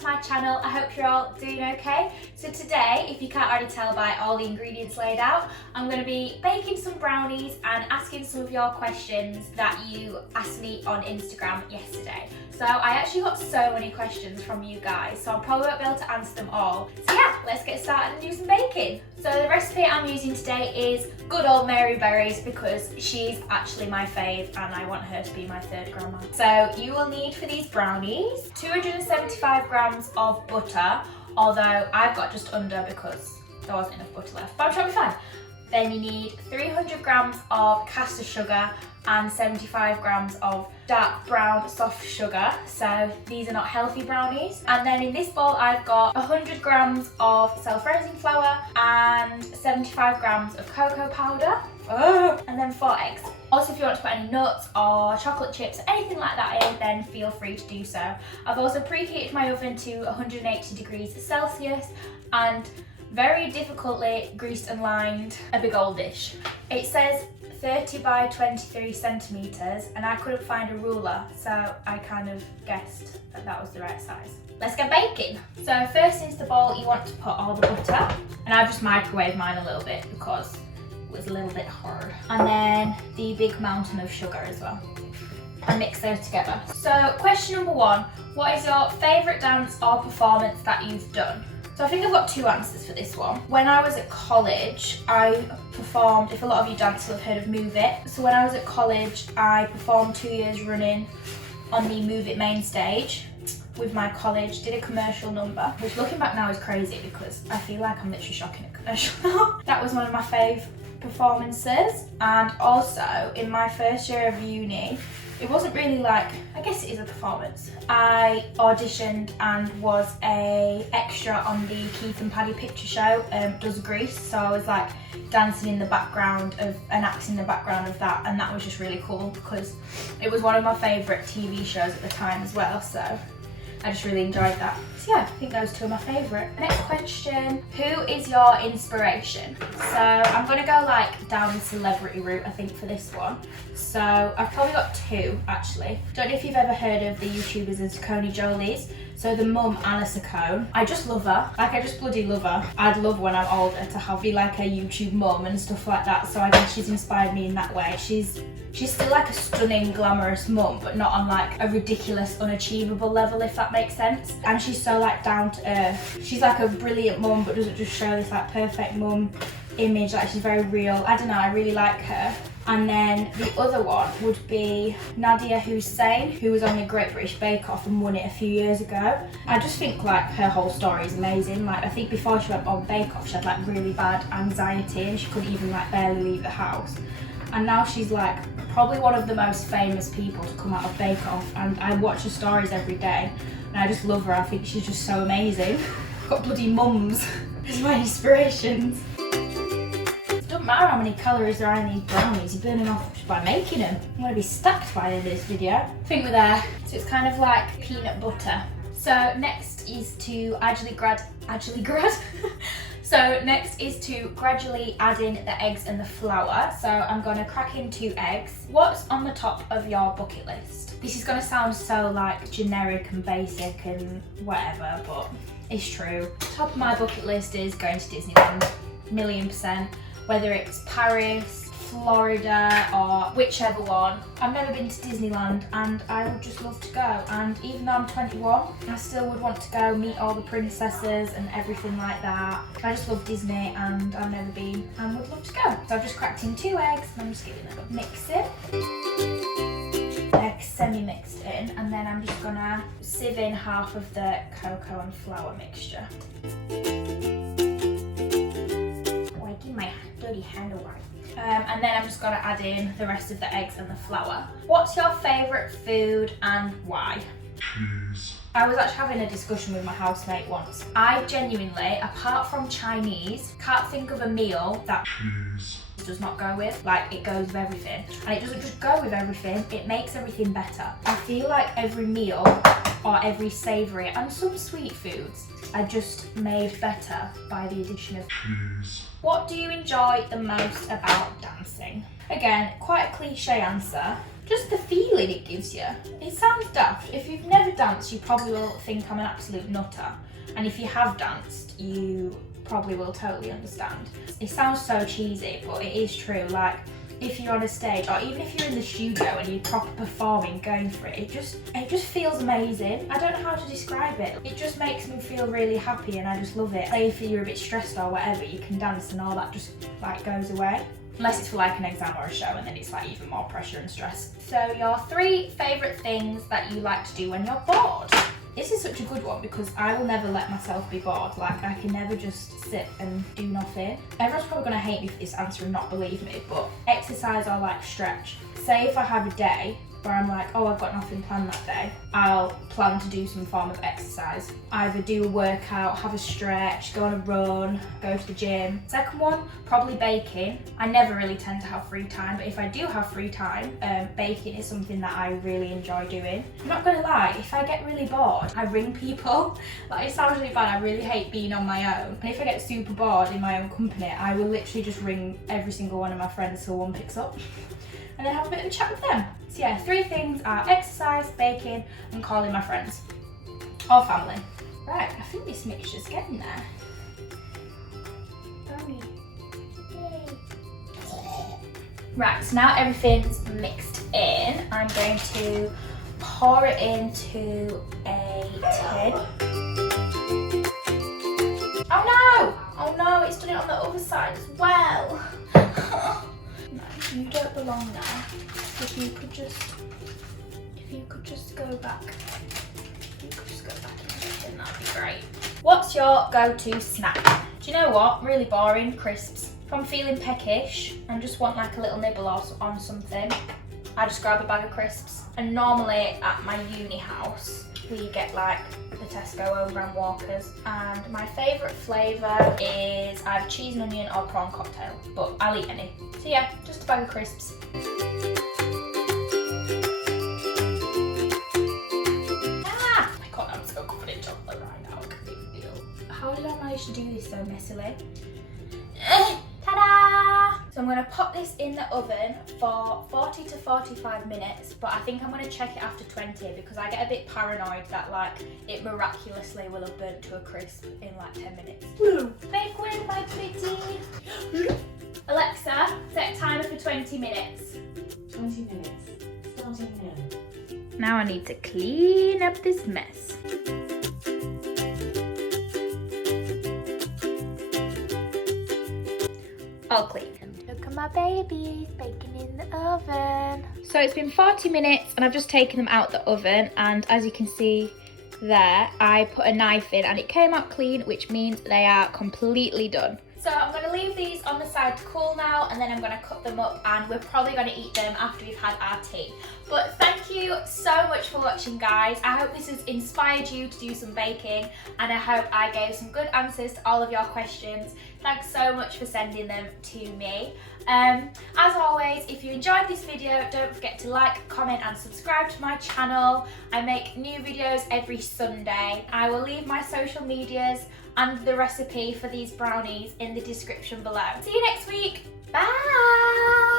to my channel. I hope you're all doing okay. So today, if you can't already tell by all the ingredients laid out, I'm going to be baking some brownies and asking some of your questions that you asked me on Instagram yesterday. So I actually got so many questions from you guys, so I probably won't be able to answer them all. So yeah, let's get started and do some baking. So the recipe I'm using today is good old Mary Berry's because she's actually my fave and I want her to be my third grandma. So you will need for these brownies 275 grams of butter, although I've got just under because there wasn't enough butter left, but I'm sure it'll be fine. Then you need 300 grams of caster sugar and 75 grams of dark brown soft sugar. So these are not healthy brownies. And then in this bowl I've got 100 grams of self-raising flour and 75 grams of cocoa powder. And then 4 eggs. Also, if you want to put any nuts or chocolate chips, anything like that in, then feel free to do so. I've also preheated my oven to 180 degrees Celsius and very difficultly greased and lined a big old dish. It says 30 by 23 centimetres and I couldn't find a ruler, so I kind of guessed that that was the right size. Let's get baking. So first into the bowl you want to put all the butter, and I've just microwaved mine a little bit because it was a little bit hard. And then the big mountain of sugar as well. And mix those together. So question number 1, what is your favourite dance or performance that you've done? So I think I've got 2 answers for this one. When I was at college, I performed, if a lot of you dancers have heard of Move It. So when I was at college, I performed 2 years running on the Move It main stage with my college, did a commercial number, which looking back now is crazy because I feel like I'm literally shocking a commercial now. That was one of my fave performances. And also in my first year of uni, it wasn't really like, I guess it is a performance. I auditioned and was a extra on the Keith and Paddy picture show, Does Grease. So I was like dancing in the background of and acting in the background of that, and that was just really cool because it was one of my favourite TV shows at the time as well. So I just really enjoyed that. So yeah, I think those 2 are my favourite. Next question, who is your inspiration? So I'm gonna go like down the celebrity route, I think, for this one. So I've probably got 2 actually. Don't know if you've ever heard of the YouTubers and Saccone Jolie's. So the mum, Anna Saccone, I just love her. Like, I just bloody love her. I'd love when I'm older to have be like a YouTube mum and stuff like that. So I guess she's inspired me in that way. She's still like a stunning, glamorous mum, but not on like a ridiculous, unachievable level, if that makes sense. And she's so like down to earth. She's like a brilliant mum, but doesn't just show this like perfect mum image. Like, she's very real. I don't know, I really like her. And then the other one would be Nadia Hussain, who was on the Great British Bake Off and won it a few years ago. I just think like her whole story is amazing. Like, I think before she went on Bake Off, she had like really bad anxiety and she couldn't even like barely leave the house. And now she's like probably one of the most famous people to come out of Bake Off, and I watch her stories every day and I just love her. I think she's just so amazing. I've got bloody mums as my inspirations. Doesn't matter how many calories there are in these brownies, you're burning off just by making them. I'm going to be stacked by the end of this video. I think we're there. So it's kind of like peanut butter. So next is to So next is to gradually add in the eggs and the flour. So I'm going to crack in 2 eggs. What's on the top of your bucket list? This is going to sound so like generic and basic and whatever, but it's true. Top of my bucket list is going to Disneyland, 1,000,000%. Whether it's Paris, Florida, or whichever one. I've never been to Disneyland and I would just love to go. And even though I'm 21, I still would want to go meet all the princesses and everything like that. I just love Disney and I've never been and would love to go. So I've just cracked in 2 eggs and I'm just giving it a mix in. Eggs semi-mixed in, and then I'm just gonna sieve in half of the cocoa and flour mixture. My dirty hand away. And then I'm just going to add in the rest of the eggs and the flour. What's your favourite food and why? Cheese. I was actually having a discussion with my housemate once. I genuinely, apart from Chinese, can't think of a meal that cheese does not go with. Like, it goes with everything. And it doesn't just go with everything, it makes everything better. I feel like every meal or every savoury and some sweet foods are just made better by the addition of cheese. What do you enjoy the most about dancing? Again, quite a cliche answer. just the feeling it gives you. It sounds daft. If you've never danced, you probably will think I'm an absolute nutter. And if you have danced, you probably will totally understand. It sounds so cheesy, but it is true. Like, if you're on a stage, or even if you're in the studio and you're proper performing, going for it, it just feels amazing. I don't know how to describe it. It just makes me feel really happy, and I just love it. Say if you're a bit stressed or whatever, you can dance and all that just like goes away. Unless it's for like an exam or a show, and then it's like even more pressure and stress. So your 3 favourite things that you like to do when you're bored. This is such a good one because I will never let myself be bored. Like, I can never just sit and do nothing. Everyone's probably gonna hate me for this answer and not believe me, but exercise or like stretch. Say if I have a day where I'm like, oh, I've got nothing planned that day, I'll plan to do some form of exercise. Either do a workout, have a stretch, go on a run, go to the gym. Second one, probably baking. I never really tend to have free time, but if I do have free time, baking is something that I really enjoy doing. I'm not gonna lie, if I get really bored, I ring people. Like, it sounds really bad, I really hate being on my own. And if I get super bored in my own company, I will literally just ring every single one of my friends till one picks up. And then have a bit of a chat with them. So yeah, 3 things are exercise, baking, and calling my friends. Or family. Right, I think this mixture's getting there. Brownie. Yay. Right, so now everything's mixed in, I'm going to pour it into a tin. Oh no! Oh no, it's done it on the other side as well. You don't belong there. If you could just go back. If you could just go back into the tin, that'd be great. What's your go-to snack? Do you know what? Really boring, crisps. If I'm feeling peckish and just want like a little nibble or on something, I just grab a bag of crisps. And normally at my uni house, we get like the Tesco overground Walkers, and my favourite flavour is either cheese and onion or prawn cocktail, but I'll eat any. So yeah, just a bag of crisps. Ah! My God, I'm so covered in chocolate right now, what a big deal. How did I manage to do this so messily? Ta-da! So I'm going to pop this in the oven for 40 to 45 minutes, but I think I'm going to check it after 20 because I get a bit paranoid that like it miraculously will have burnt to a crisp in like 10 minutes. Bake away, my pretty. Alexa, set timer for 20 minutes. 20 minutes. Starting now. Now I need to clean up this mess. All clean. Look at my babies baking in the oven. So it's been 40 minutes and I've just taken them out the oven, and as you can see there, I put a knife in and it came out clean, which means they are completely done. So I'm going to leave these on the side to cool now, and then I'm going to cut them up and we're probably going to eat them after we've had our tea. But thank you so much for watching, guys. I hope this has inspired you to do some baking, and I hope I gave some good answers to all of your questions. Thanks so much for sending them to me. As always, if you enjoyed this video, don't forget to like, comment and subscribe to my channel. I make new videos every Sunday. I will leave my social medias and the recipe for these brownies in the description below. See you next week. Bye!